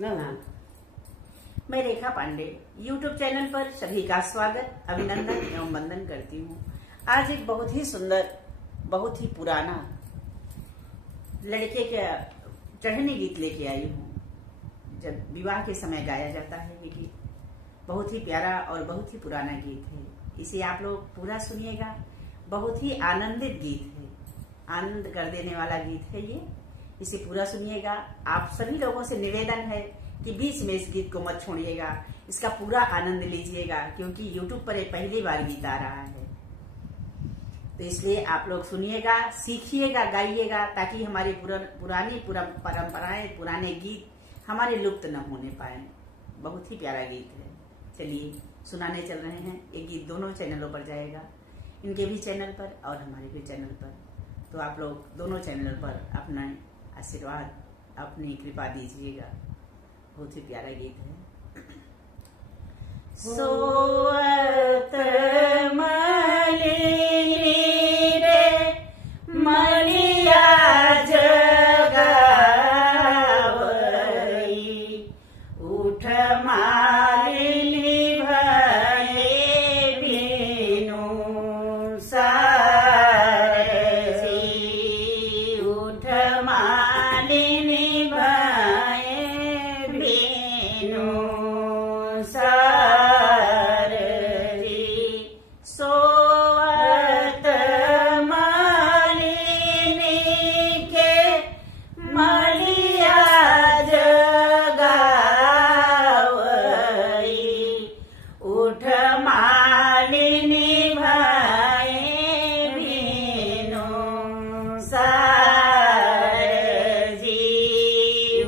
ना ना। मैं रेखा पांडे YouTube चैनल पर सभी का स्वागत, अभिनंदन एवं वंदन करती हूँ। आज एक बहुत ही सुंदर, बहुत ही पुराना लड़के के चढ़ने गीत लेके आई हूँ। जब विवाह के समय गाया जाता है ये गीत, बहुत ही प्यारा और बहुत ही पुराना गीत है। इसे आप लोग पूरा सुनिएगा। बहुत ही आनंदित गीत है, आनंद कर देने वाला गीत है ये। इसे पूरा सुनिएगा। आप सभी लोगों से निवेदन है कि बीच में इस गीत को मत छोड़िएगा, इसका पूरा आनंद लीजिएगा, क्योंकि YouTube पर एक पहली बार गीत आ रहा है। तो इसलिए आप लोग सुनिएगा, सीखिएगा, गाइएगा, ताकि हमारी पुरानी परंपराएं, पुराने गीत हमारे लुप्त न होने पाए। बहुत ही प्यारा गीत है। चलिए सुनाने चल रहे हैं। ये गीत दोनों चैनलों पर जाएगा, इनके भी चैनल पर और हमारे भी चैनल पर। तो आप लोग दोनों चैनल पर अपना आशीर्वाद, अपनी कृपा दीजिएगा। बहुत ही प्यारा गीत है। सोवत मलिनी रे मलिया जगावई, उठ मालिनी भये बिनु सारसी, उठ मालिनी भये बिनु सारसी। सोवत मालिनी के मलिया जगावई, उठ मालिनी भये बिनु सारसी,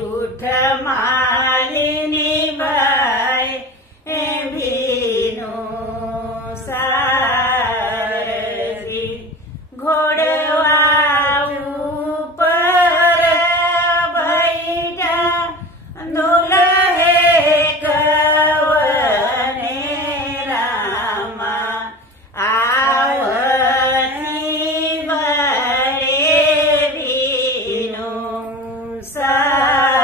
उठ मालिनी भये बिनु सारसी। घोड़वा ऊपर बैठा दुल्हे कवने रामा, आवनी बड़े बिनु सारसी,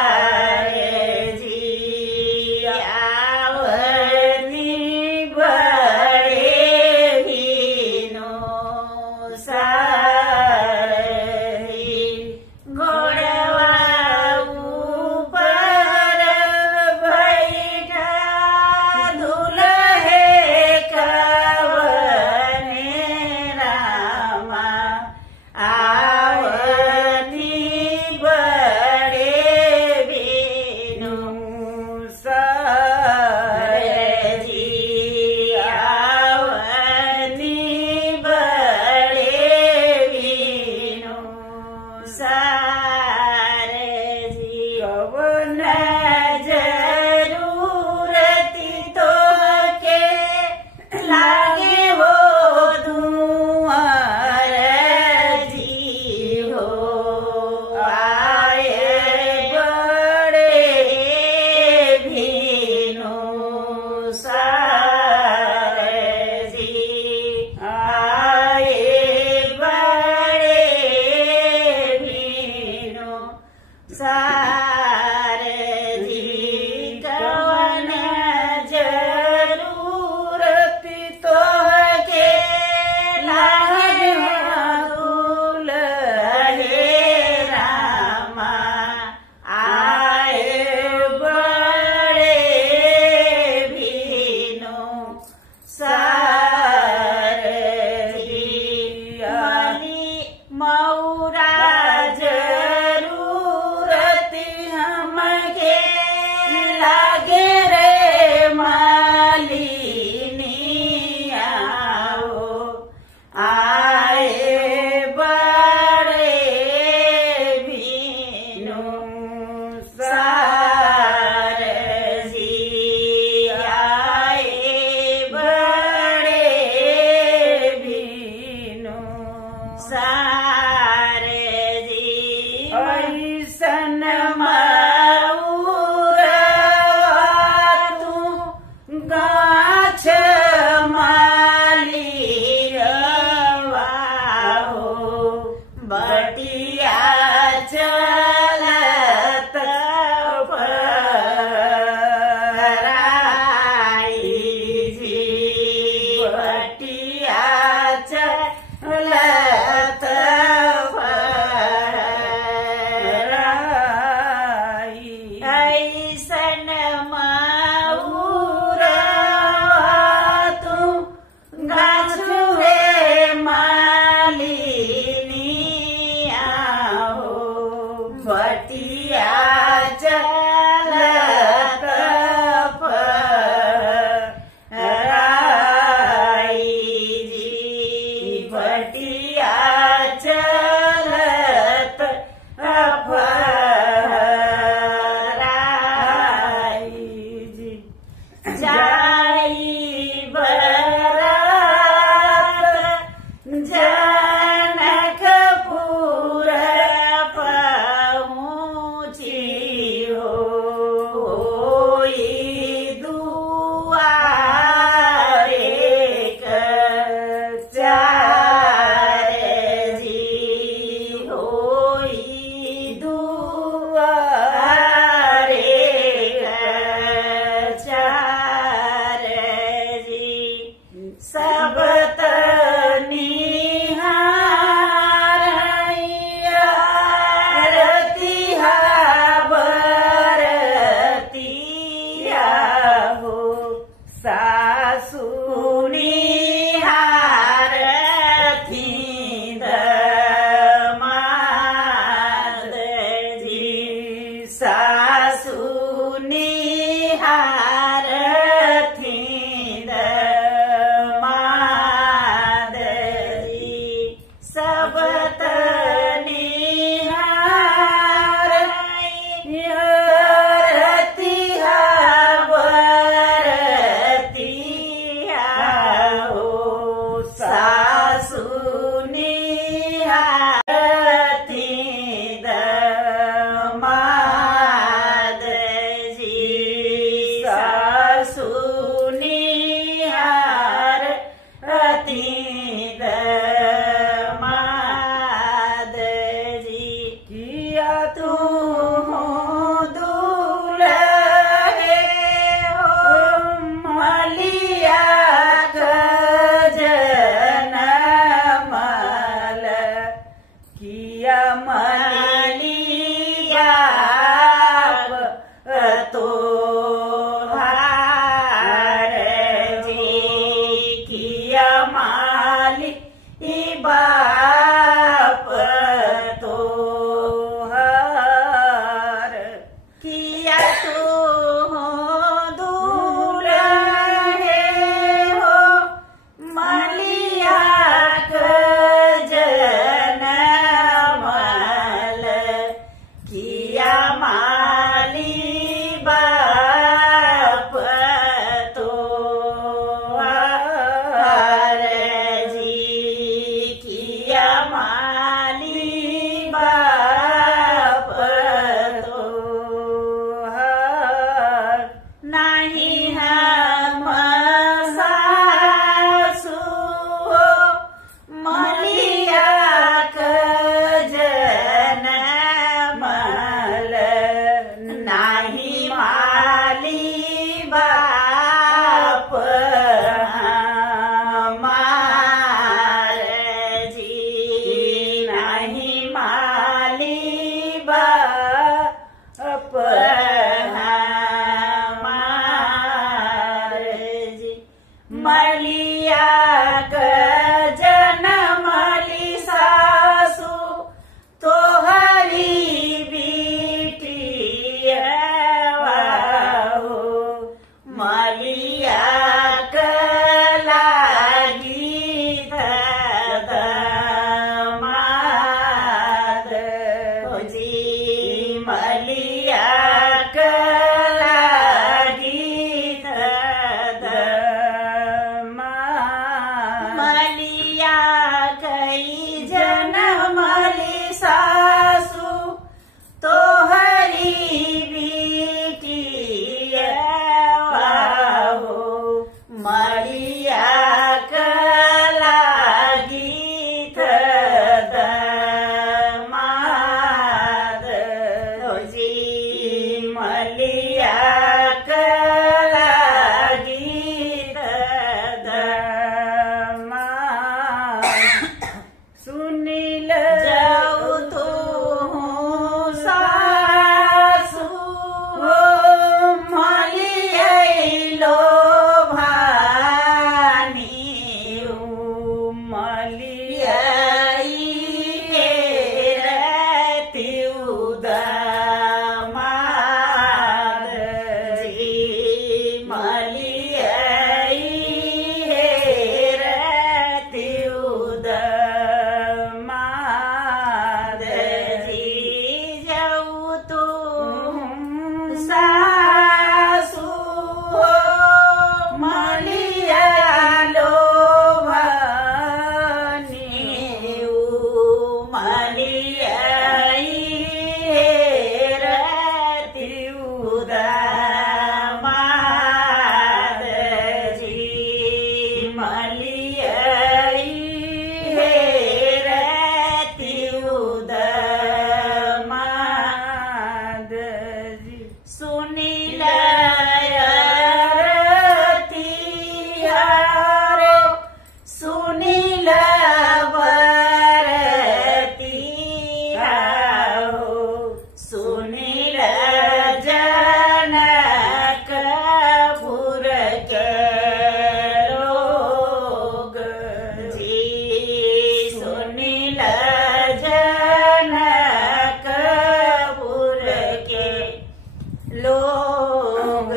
लोग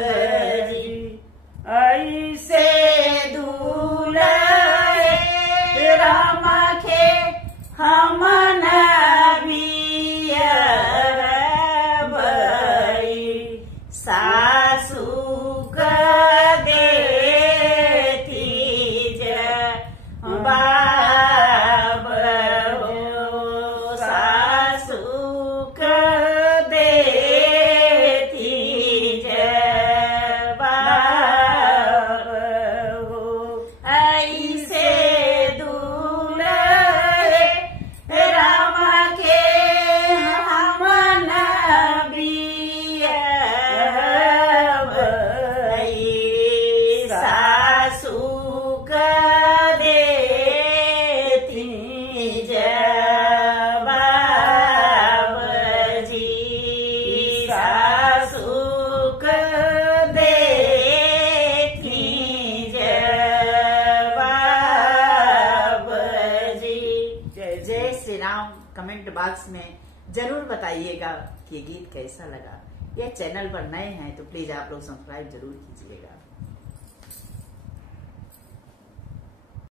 जी ऐसे दूल्हे राम के हम नबिया भई सासू का देती जवाब हो सासू का देती जवाब हो ऐसे दूल्हे राम के हम नबिया भई सासू का देती जवाब जी सासू का देती जवाब जी। जय श्री राम। कमेंट बॉक्स में जरूर बताइएगा कि ये गीत कैसा लगा। ये चैनल पर नए हैं तो प्लीज आप लोग सब्सक्राइब जरूर कीजिएगा।